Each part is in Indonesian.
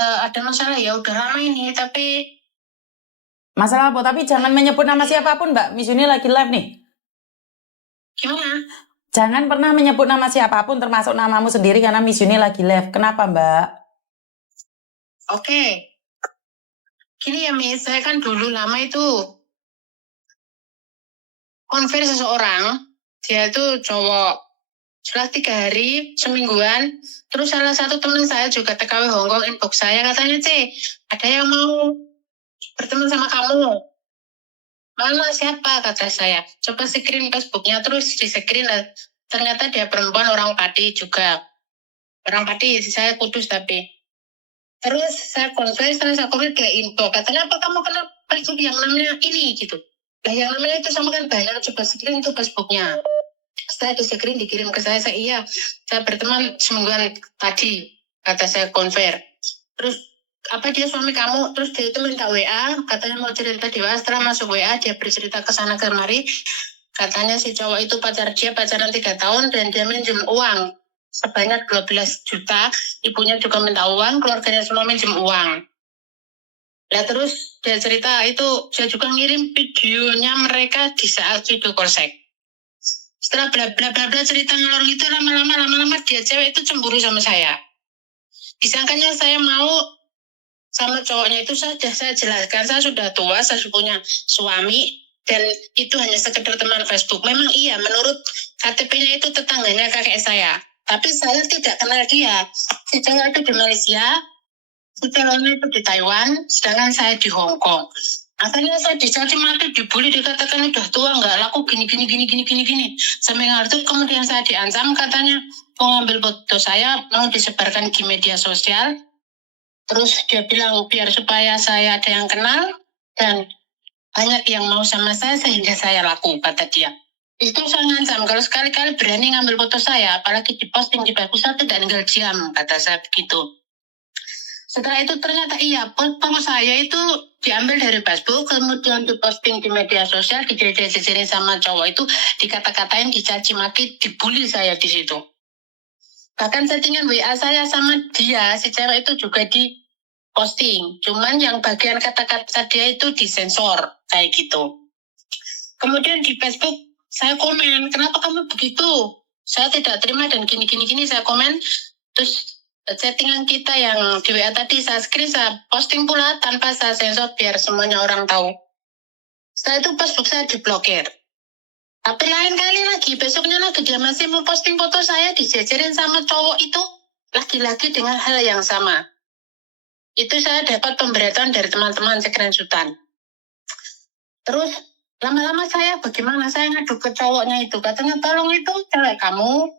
ada masalah ya udah lama ini, tapi Masalah apa? Tapi jangan menyebut nama siapapun, Mbak. Miss Yuni lagi live nih. gimana? Jangan pernah menyebut nama siapapun, termasuk namamu sendiri, karena Miss Yuni lagi live. Kenapa, Mbak? Oke. Gini ya Miss, saya kan dulu lama itu konver seseorang, dia itu cowok. Setelah 3 hari, semingguan, terus salah satu teman saya juga TKW Hongkong inbox saya, katanya, ada yang mau berteman sama kamu. Mana siapa, kata saya. Coba screen Facebooknya, terus di screen, ternyata dia perempuan orang Pati juga. Orang Pati, saya Kudus tapi. Terus saya konfer, terus saya konfer ke info. Katanya, apa kamu kenal Facebook yang namanya ini, gitu. Nah, yang namanya itu sama kan banyak, coba screen itu Facebooknya. Setelah di screen dikirim ke saya, iya, saya berteman semingguan tadi, kata saya konfer. Terus, apa dia suami kamu? Terus dia itu minta WA, katanya mau cerita di WA, setelah masuk WA, dia bercerita ke sana kemari, katanya si cowok itu pacaran 3 tahun, dan dia minjem uang sebanyak 12 juta, ibunya juga minta uang, keluarganya semua minjem uang. Nah terus dia cerita itu, dia juga ngirim videonya mereka di saat video call seks. Setelah bla bla bla bla cerita ngalor itu, lama-lama dia cewek itu cemburu sama saya. Disangkanya saya mau sama cowoknya itu saja, saya jelaskan saya sudah tua, saya punya suami, dan itu hanya sekedar teman Facebook. Memang iya, menurut KTP-nya itu tetangganya kakek saya. Tapi saya tidak kenal dia. Si cewek itu di Malaysia, si ceweknya itu di Taiwan, sedangkan saya di Hong Kong. Akhirnya saya dicaci maki, dibully, dikatakan udah tua, nggak laku, gini. Sampai ngerti, kemudian saya diancam, katanya mau ngambil foto saya, mau disebarkan di media sosial. Terus dia bilang biar supaya saya ada yang kenal, dan banyak yang mau sama saya sehingga saya laku, kata dia. Itu saya ngancam, kalau sekali-kali berani ngambil foto saya, apalagi diposting di Facebook, saya tidak tinggal diam, kata saya begitu. Setelah itu ternyata iya, foto saya itu diambil dari Facebook, kemudian diposting di media sosial, dijejer-jejerin sama cowok itu, dikata-katain, dicaci maki, dibully saya di situ. Bahkan settingan WA saya sama dia, si cewek itu juga di posting, cuman yang bagian kata-kata dia itu disensor, kayak gitu. Kemudian di Facebook saya komen, kenapa kamu begitu? Saya tidak terima dan gini, saya komen. Terus chattingan kita yang di WA tadi saya screen, saya posting pula tanpa saya sensor biar semuanya orang tahu. Setelah itu Facebook saya diblokir. Tapi lain kali lagi, besoknya lagi dia masih mau posting foto saya dijejerin sama cowok itu, lagi-lagi dengan hal yang sama. Itu saya dapat pemberitahuan dari teman-teman screenshotan. Terus lama-lama saya bagaimana, saya ngadu ke cowoknya itu, katanya tolong itu cewek kamu,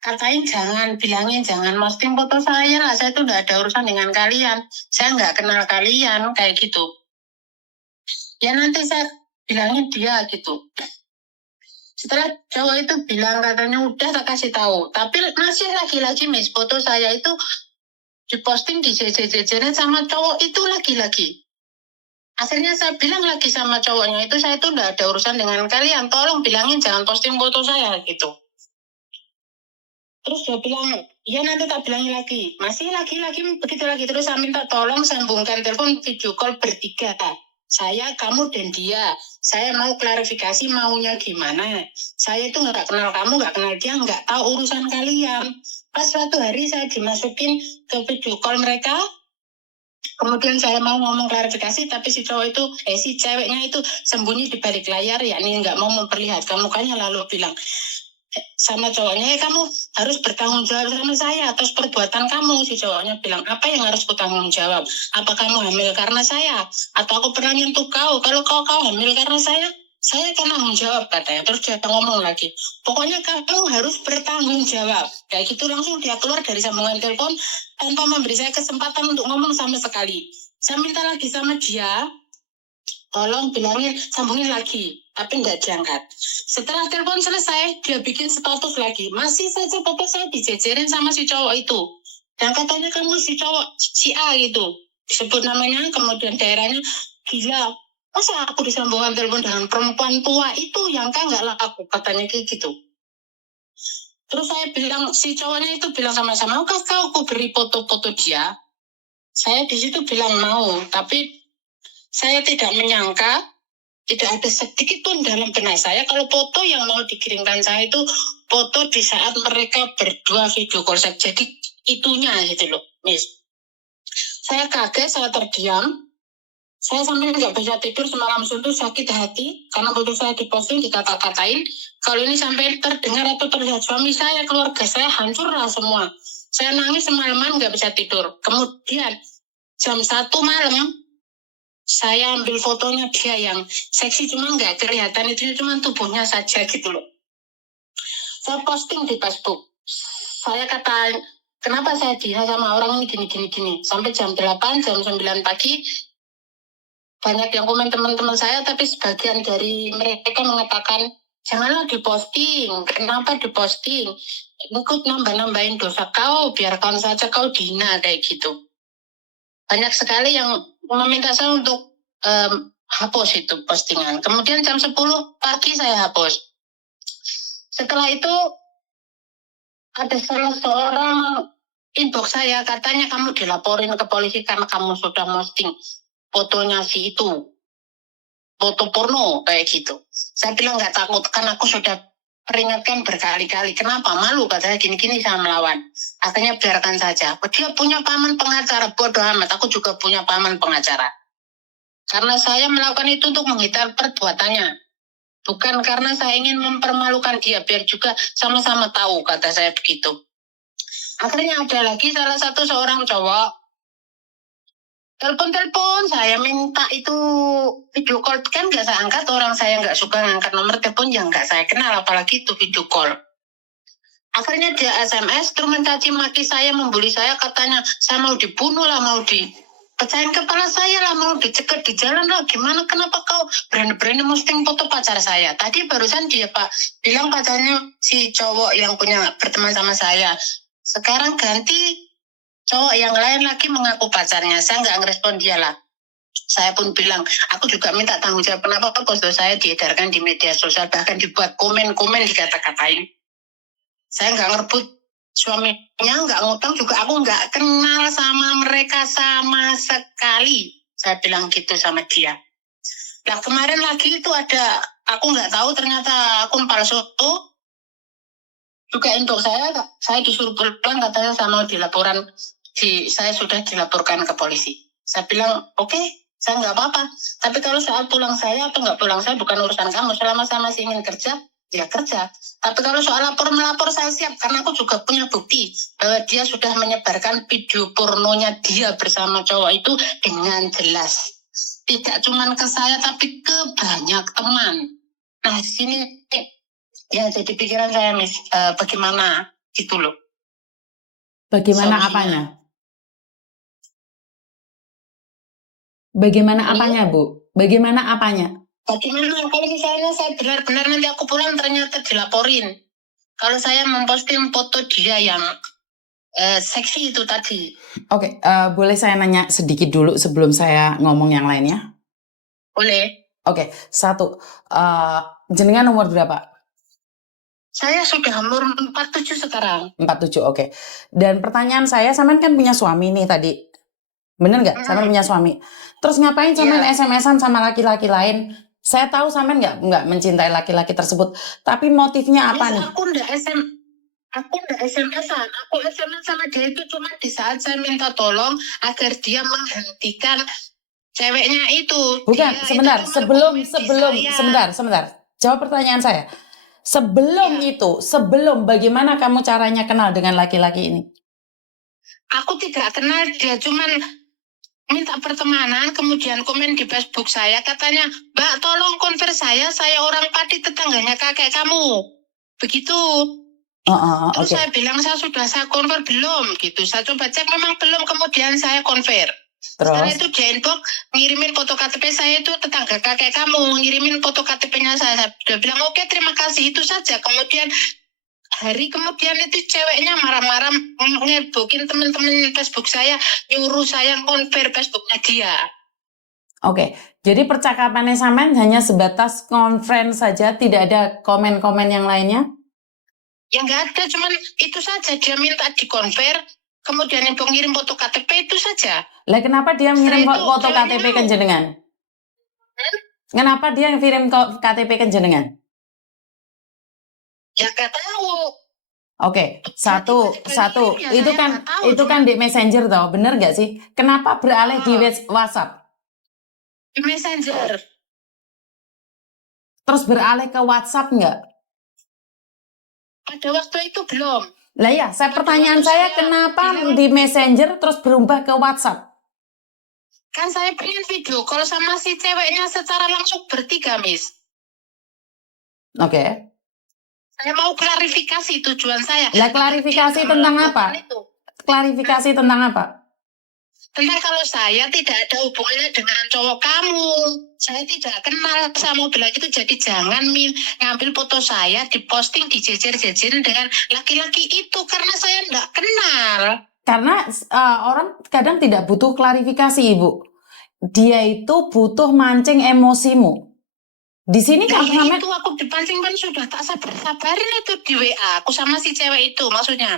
katain jangan, bilangin jangan posting foto saya lah, saya itu nggak ada urusan dengan kalian, saya nggak kenal kalian, kayak gitu. Ya nanti saya bilangin dia gitu. Setelah cowok itu bilang katanya udah tak kasih tahu, tapi masih lagi-lagi Miss, foto saya itu diposting di jejer-jejeran sama cowok itu lagi-lagi. Akhirnya saya bilang lagi sama cowoknya itu, saya itu nggak ada urusan dengan kalian, tolong bilangin jangan posting foto saya gitu. Terus dia bilang, iya nanti tak bilangin lagi. Masih lagi begitu lagi. Terus saya minta tolong sambungkan telepon video call bertiga. Saya, kamu, dan dia. Saya mau klarifikasi maunya gimana. Saya itu nggak kenal kamu, nggak kenal dia, nggak tahu urusan kalian. Pas suatu hari saya dimasukin ke video call mereka, kemudian saya mau ngomong klarifikasi, tapi si cowok itu, si ceweknya itu sembunyi di balik layar, yakni nggak mau memperlihatkan mukanya, lalu bilang sama cowoknya, kamu harus bertanggung jawab sama saya atas perbuatan kamu. Si cowoknya bilang, apa yang harus kutanggung jawab? Apa kamu hamil karena saya? Atau aku pernah nyentuh kau? Kalau kau hamil karena saya kan tanggung jawab, katanya. Terus dia ngomong lagi, pokoknya kamu harus bertanggung jawab. Kayak gitu langsung dia keluar dari sambungan telepon tanpa memberi saya kesempatan untuk ngomong sama sekali. Saya minta lagi sama dia, tolong bilangin, sambungin lagi, tapi nggak diangkat. Setelah telepon selesai, dia bikin status lagi. Masih saja foto saya dijejerin sama si cowok itu. Dan katanya kamu si cowok, si A gitu. Disebut namanya, kemudian daerahnya, gila. Masa aku disambungkan telepon dengan perempuan tua itu yang kan nggak laku, katanya kayak gitu. Terus saya bilang, si cowoknya itu bilang sama-sama, kau aku beri foto-foto dia. Saya di situ bilang mau, tapi saya tidak menyangka, tidak ada sedikit pun dalam benak saya kalau foto yang mau dikirimkan saya itu foto di saat mereka berdua video call. Jadi itunya gitu loh, Miss. Saya kaget, saya terdiam. Saya sampai nggak bisa tidur semalam itu, sakit hati karena foto saya diposting, dikata-katain. Kalau ini sampai terdengar atau terlihat suami saya, keluarga saya hancur lah semua. Saya nangis semalaman nggak bisa tidur. Kemudian jam 1 malam saya ambil fotonya dia yang seksi, cuma nggak kelihatan, itu cuma tubuhnya saja gitu loh. Saya posting di Facebook. Saya kata, kenapa saya dihina sama orang ini gini. Sampai jam 8, jam 9 pagi, banyak yang komen teman-teman saya, tapi sebagian dari mereka mengatakan, janganlah diposting. Kenapa diposting? Ikut nambah-nambahin dosa kau, biarkan saja kau dihina, kayak gitu. Banyak sekali yang meminta saya untuk hapus itu postingan. Kemudian jam 10 pagi saya hapus. Setelah itu ada salah seorang inbox saya, katanya kamu dilaporin ke polisi karena kamu sudah posting fotonya si itu, foto porno kayak gitu. Saya bilang nggak takut, karena aku sudah peringatkan berkali-kali. Kenapa? Malu katanya, gini-gini saya melawan. Akhirnya biarkan saja. Dia punya paman pengacara, bodoh amat. Aku juga punya paman pengacara. Karena saya melakukan itu untuk menghindar perbuatannya. Bukan karena saya ingin mempermalukan dia, biar juga sama-sama tahu, kata saya begitu. Akhirnya ada lagi salah satu seorang cowok telepon, saya minta itu video call, kan nggak saya angkat, orang saya nggak suka ngangkat nomor telepon yang nggak saya kenal, apalagi itu video call. Akhirnya dia SMS terus mencaci maki saya, membuli saya, katanya saya mau dibunuh lah, mau dipecahin kepala saya lah, mau dicegat di jalan lah, gimana, kenapa kau berani-berani posting foto pacar saya. Tadi barusan dia bilang pacarnya si cowok yang punya berteman sama saya, sekarang ganti cowok yang lain lagi mengaku pacarnya. Saya nggak ngerespon dia lah. Saya pun bilang, aku juga minta tanggung jawab, kenapa foto saya diedarkan di media sosial, bahkan dibuat komen-komen, dikata-katain. Saya nggak ngerebut suaminya, nggak ngutang juga, aku nggak kenal sama mereka sama sekali. Saya bilang gitu sama dia. Nah kemarin lagi itu ada, aku nggak tahu, ternyata akun palsu itu juga untuk saya disuruh pulang, katanya saya mau dilaporan, saya sudah dilaporkan ke polisi. Saya bilang, oke, saya nggak apa-apa. Tapi kalau soal pulang saya atau nggak pulang saya bukan urusan kamu. Selama saya masih ingin kerja, ya kerja. Tapi kalau soal melapor saya siap, karena aku juga punya bukti bahwa dia sudah menyebarkan video pornonya dia bersama cowok itu dengan jelas. Tidak cuma ke saya, tapi ke banyak teman. Nah, sini ya jadi pikiran saya, Miss, bagaimana gitu loh. Bagaimana Suaminya. apanya? Bagaimana apanya, Bu? Bagaimana apanya? Bagaimana kalau misalnya saya benar-benar nanti aku pulang ternyata dilaporin. Kalau saya memposting foto dia yang seksi itu tadi. Oke, boleh saya nanya sedikit dulu sebelum saya ngomong yang lainnya? Boleh. Oke, satu, jenengan umur berapa? Saya sudah umur 47 sekarang. 47, oke. Dan pertanyaan saya, sampean kan punya suami nih tadi. Bener nggak? Sampean punya suami. Terus ngapain sampean SMS-an sama laki-laki lain? Saya tahu sampean nggak mencintai laki-laki tersebut. Tapi motifnya apa nih? Aku nggak SMS-an. Aku SMS sama dia itu cuma di saat saya minta tolong agar dia menghentikan ceweknya itu. Bukan, sebentar. Sebentar. Jawab pertanyaan saya. Sebelum itu, bagaimana kamu caranya kenal dengan laki-laki ini? Aku tidak kenal dia, cuman minta pertemanan, kemudian komen di Facebook saya, katanya, Mbak tolong konver saya orang Pati, tetangganya kakek kamu. Begitu. Terus saya bilang, saya konver belum, gitu. Saya coba cek, memang belum, kemudian saya konver. Setelah itu di inbox, ngirimin foto KTP saya itu tetangga kakek kamu, ngirimin foto KTP-nya saya bilang, oke, terima kasih, itu saja. Kemudian hari kemudian itu ceweknya marah-marah ngebokin teman-teman Facebook saya, nyuruh saya konver Facebooknya dia. Oke, jadi percakapannya sampean hanya sebatas conference saja, tidak ada komen-komen yang lainnya? Ya nggak ada, cuman itu saja, dia minta dikonver, kemudian ibu ngirim foto KTP itu saja. Lah kenapa dia ngirim Setelah itu, foto ceweknya KTP mau. ke jenengan? Kenapa dia ngirim KTP ke jenengan? Ya nggak tahu. Oke, satu, Ya, itu saya kan nggak tahu, itu kan cuma di Messenger toh, bener gak sih? Kenapa beralih di WhatsApp? di Messenger. Terus beralih ke WhatsApp nggak? Pada waktu itu belum. Lah ya, pertanyaan waktu saya saya kenapa bilang- di Messenger terus berubah ke WhatsApp? Kan saya pengen video call sama si ceweknya secara langsung bertiga, Miss. Oke. Saya mau klarifikasi tujuan saya. Lah klarifikasi Dia tentang melakukan apa? itu. Klarifikasi tentang apa? Tentang kalau saya tidak ada hubungannya dengan cowok kamu. Saya tidak kenal sama bilang itu, jadi jangan ngambil foto saya, diposting, dijejer-jejerin dengan laki-laki itu karena saya tidak kenal. Karena orang kadang tidak butuh klarifikasi, Ibu. Dia itu butuh mancing emosimu. Di sini Nah, kan ya itu aku dipancing kan sudah tak sabarin itu di WA aku sama si cewek itu maksudnya.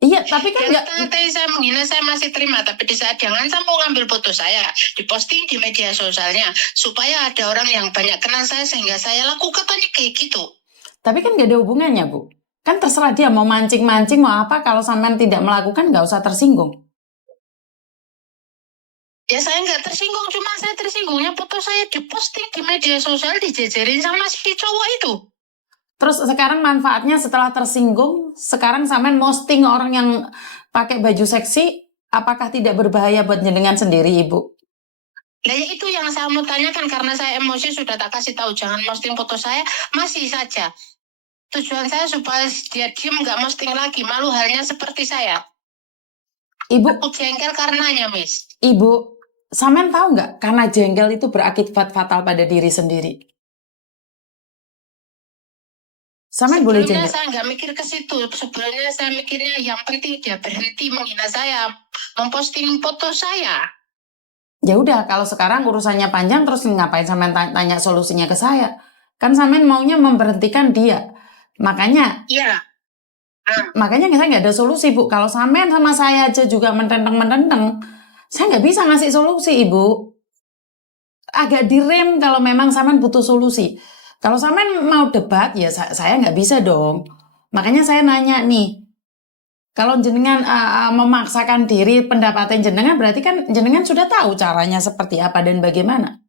Iya, tapi kan Dia nggak. saya menghina, saya masih terima, tapi di saat dia ngancam mau ngambil foto saya, diposting di media sosialnya supaya ada orang yang banyak kenal saya sehingga saya laku, katanya kayak gitu. Tapi kan nggak ada hubungannya, Bu. Kan terserah dia mau mancing-mancing mau apa, kalau sampean tidak melakukan nggak usah tersinggung. Ya saya nggak tersinggung, cuma saya tersinggungnya foto saya diposting di media sosial, dijejerin sama si cowok itu. Terus sekarang manfaatnya setelah tersinggung, sekarang sampean posting orang yang pakai baju seksi, apakah tidak berbahaya buat jenengan sendiri, Ibu? Nah ya itu yang saya mau tanyakan, karena saya emosi sudah tak kasih tahu jangan posting foto saya, masih saja. Tujuan saya supaya dia diem, nggak posting lagi, malu halnya seperti saya. Ibu, Aku jengkel karenanya, Miss. Ibu, sampean tahu nggak? Karena jengkel itu berakibat fatal pada diri sendiri. Sampean boleh Sebelumnya jengkel. saya nggak mikir ke situ. Sebelumnya saya mikirnya yang penting dia berhenti menghina saya, memposting foto saya. Ya udah, kalau sekarang urusannya panjang, terus ngapain sampean tanya solusinya ke saya? Kan sampean maunya memberhentikan dia. Makanya Iya. Makanya saya nggak ada solusi, Bu. Kalau sampean sama saya aja juga mententeng-mententeng, saya nggak bisa ngasih solusi, Ibu. Agak direm kalau memang sampean butuh solusi. Kalau sampean mau debat, ya saya nggak bisa dong. Makanya saya nanya nih, kalau jenengan memaksakan diri pendapatan jenengan, berarti kan jenengan sudah tahu caranya seperti apa dan bagaimana.